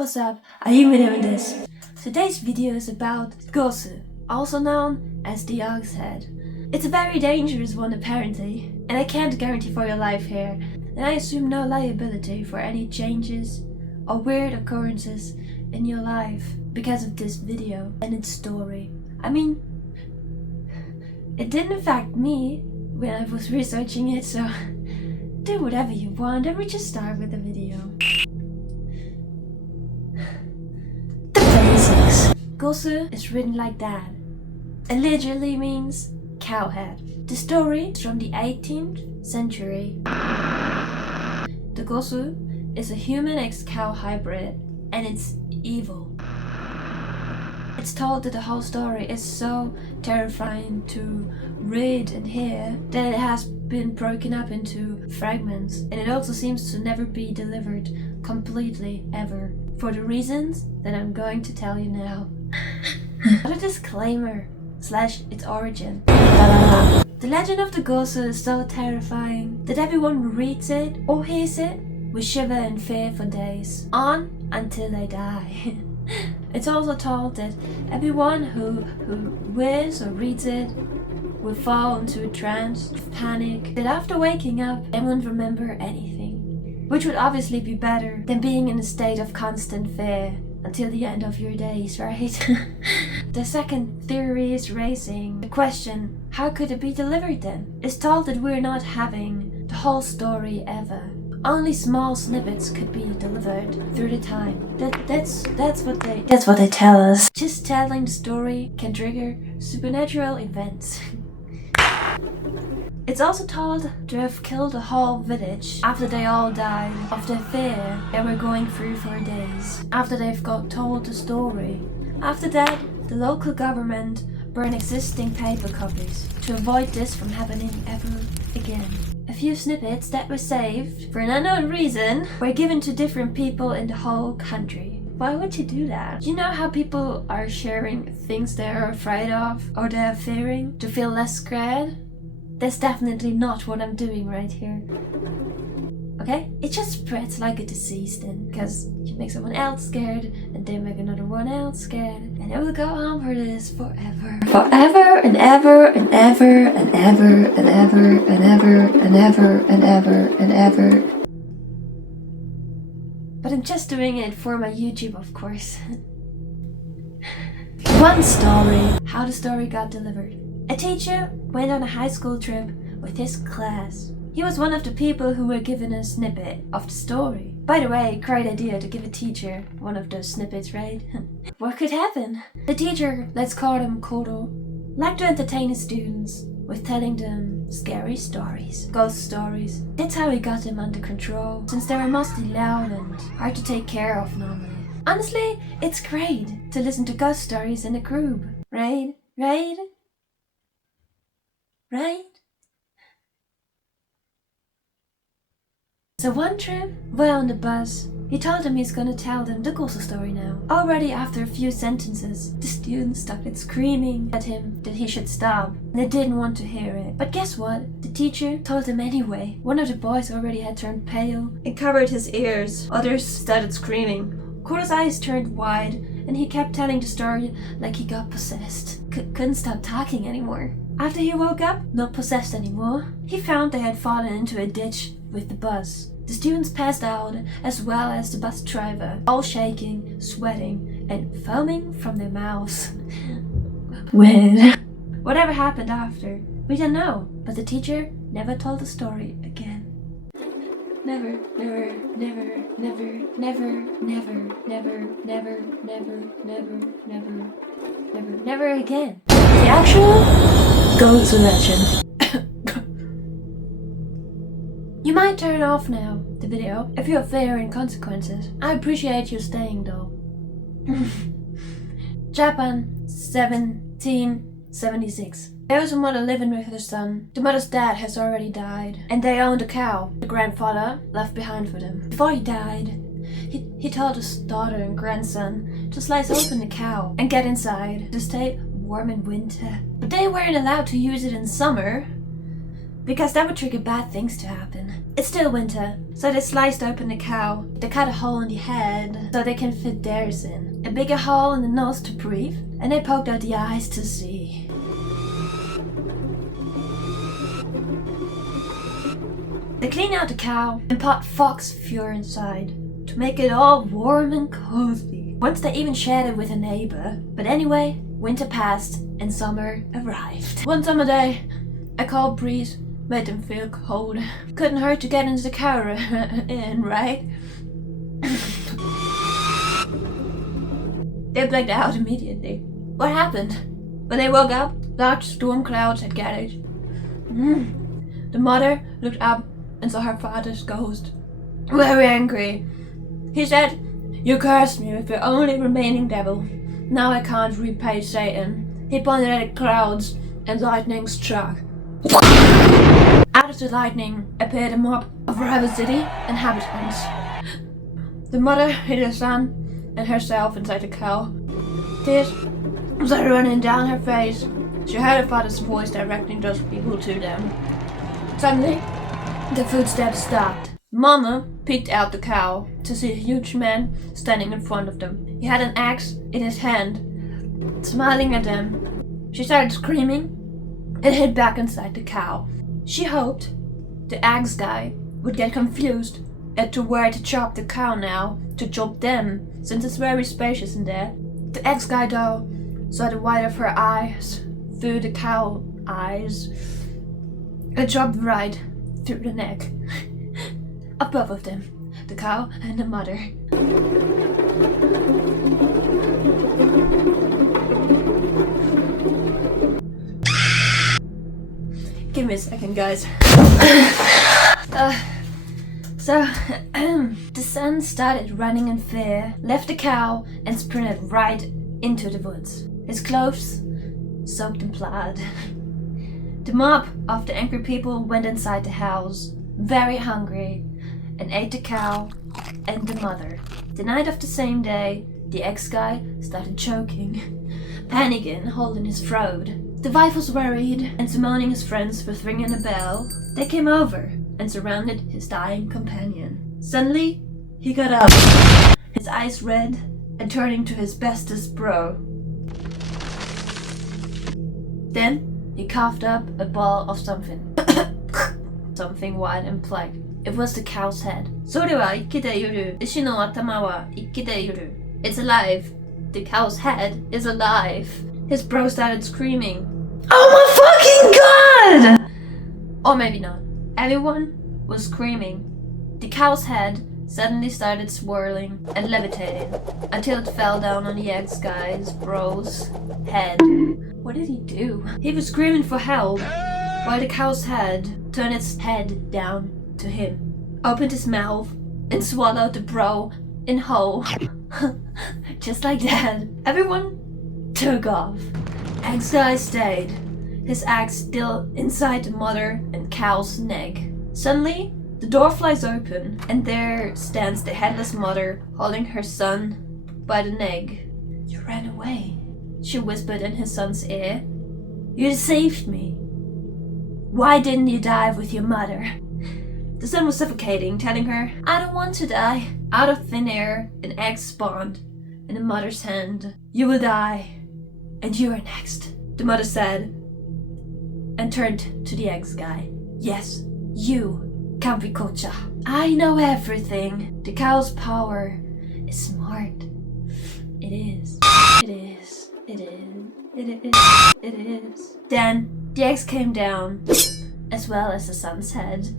what's up? Are you doing this? Today's video is about Gozu, also known as the Ox Head. It's a very dangerous one apparently, and I can't guarantee for your life here, and I assume no liability for any changes or weird occurrences in your life because of this video and its story. I mean, it didn't affect me when I was researching it, so do whatever you want, and we just start with the video. The basics. Gozu is written like that. It literally means cow head. The story is from the 18th century. The Gozu is a human x-cow hybrid, and it's evil. It's told that the whole story is so terrifying to read and hear that it has been broken up into fragments, and it also seems to never be delivered completely ever, for the reasons that I'm going to tell you now. What a disclaimer / its origin. The legend of the Gozu is so terrifying that everyone who reads it or hears it will shiver in fear for days, on until they die. It's also told that everyone who wears or reads it will fall into a trance of panic, that after waking up they won't remember anything, which would obviously be better than being in a state of constant fear until the end of your days, right? The second theory is raising the question, how could it be delivered then? It's told that we're not having the whole story ever. Only small snippets could be delivered through the time. That's what they tell us. Just telling the story can trigger supernatural events. It's also told to have killed a whole village after they all died of the fear they were going through for days, after they've got told the story. After that, the local government burned existing paper copies to avoid this from happening ever again. A few snippets that were saved, for an unknown reason, were given to different people in the whole country. Why would you do that? You know how people are sharing things they're afraid of or they're fearing to feel less scared? That's definitely not what I'm doing right here. Okay? It just spreads like a disease then, because you make someone else scared, and they make another one else scared, and it will go on for this forever. Forever and ever and ever and ever and ever and ever and ever and ever and ever. But I'm just doing it for my YouTube, of course. One story. How the story got delivered. A teacher went on a high school trip with his class. He was one of the people who were given a snippet of the story. By the way, great idea to give a teacher one of those snippets, right? What could happen? The teacher, let's call him Kodo, liked to entertain his students with telling them scary stories, ghost stories. That's how he got them under control, since they were mostly loud and hard to take care of normally. Honestly, it's great to listen to ghost stories in a group, right? Right? Right? So one trip, while on the bus, he told them he's gonna tell them the Gozu story now. Already after a few sentences, the students started screaming at him that he should stop, and they didn't want to hear it. But guess what? The teacher told him anyway. One of the boys already had turned pale and covered his ears. Others started screaming. Kuro's eyes turned wide, and he kept telling the story like he got possessed. Couldn't stop talking anymore. After he woke up, not possessed anymore, he found they had fallen into a ditch with the bus. The students passed out, as well as the bus driver, all shaking, sweating, and foaming from their mouths. When? Whatever happened after, we don't know, but the teacher never told the story again. Never, never, never, never, never, never, never, never, never, never, never, never, never again. The actual Gozu legend. You might turn off now, the video, if you're fearing consequences. I appreciate you staying though. Japan, 1776. There was a mother living with her son. The mother's dad has already died, and they owned a cow the grandfather left behind for them. Before he died, he told his daughter and grandson to slice open the cow and get inside to stay warm in winter. But they weren't allowed to use it in summer, because that would trigger bad things to happen. It's still winter, so they sliced open the cow. They cut a hole in the head so they can fit theirs in. A bigger hole in the nose to breathe, and they poked out the eyes to see. They clean out the cow and pot fox fur inside to make it all warm and cozy. Once they even shared it with a neighbor. But anyway, winter passed and summer arrived. One summer day, a cold breeze made them feel cold. Couldn't hurt to get into the cow in, right? They blacked out immediately. What happened? When they woke up, large storm clouds had gathered. The mother looked up and saw her father's ghost. Very angry. He said, "You cursed me with your only remaining devil. Now I can't repay Satan." He pointed at the clouds and lightning struck. Out of the lightning appeared a mob of rival city inhabitants. The mother hid her son and herself inside the cow. Tears started running down her face. She heard her father's voice directing those people to them. Suddenly, the footsteps stopped. Mama peeked out the cow to see a huge man standing in front of them. He had an axe in his hand, smiling at them. She started screaming and hid back inside the cow. She hoped the axe guy would get confused as to where to chop the cow now to chop them, since it's very spacious in there. The axe guy, though, saw the white of her eyes through the cow eyes and chopped right through the neck of both of them, the cow and the mother. Give me a second, guys. The son started running in fear, left the cow, and sprinted right into the woods. His clothes soaked in blood. The mob of the angry people went inside the house, very hungry, and ate the cow and the mother. The night of the same day, the ex-guy started choking, panicking, holding his throat. The wife was worried, and summoning his friends with ringing a bell, they came over and surrounded his dying companion. Suddenly, he got up, his eyes red, and turning to his bestest bro. Then, he coughed up a ball of something. Something white and black. It was the cow's head. それは生きている。牛の頭は生きている. It's alive. The cow's head is alive. His bro started screaming. Oh my fucking god! Or maybe not. Everyone was screaming. The cow's head suddenly started swirling and levitating until it fell down on the ex-guy's bro's head. What did he do? He was screaming for help while the cow's head turned its head down to him, opened his mouth, and swallowed the bro in whole. Just like that, everyone took off. Ex-guy stayed, his axe still inside the mother and cow's neck. Suddenly, the door flies open, and there stands the headless mother holding her son by the neck. You ran away, she whispered in his son's ear. You saved me. Why didn't you die with your mother? The son was suffocating, telling her, I don't want to die. Out of thin air, an axe spawned in the mother's hand. You will die, and you are next, the mother said, and turned to the ex-guy. Yes, you, Kamikocha. I know everything. The cow's power is smart. It is. It is. It is. It is. It is. Then the axe came down, as well as the son's head.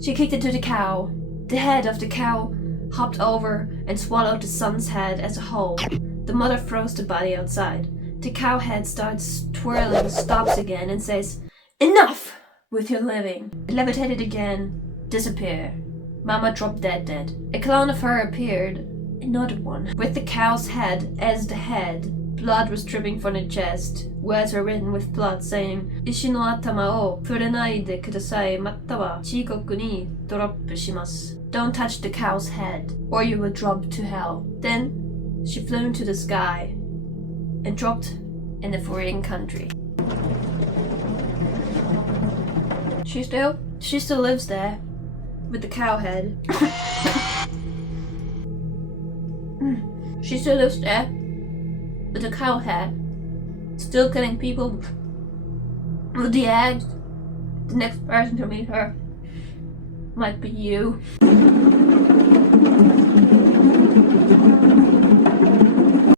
She kicked it to the cow. The head of the cow hopped over and swallowed the son's head as a whole. The mother throws the body outside. The cow head starts twirling, stops again, and says, Enough with your living. It levitated again, disappeared. Mama dropped dead. A clone of her appeared, another one, with the cow's head as the head. Blood was dripping from the chest. Words were written with blood saying, 石の頭を触れないでください。または地獄にドロップします。Don't touch the cow's head, or you will drop to hell. Then she flew into the sky and dropped in a foreign country. She still lives there. With the cow head. She still lives there. With the cow head. Still killing people with the eggs. The next person to meet her might be you.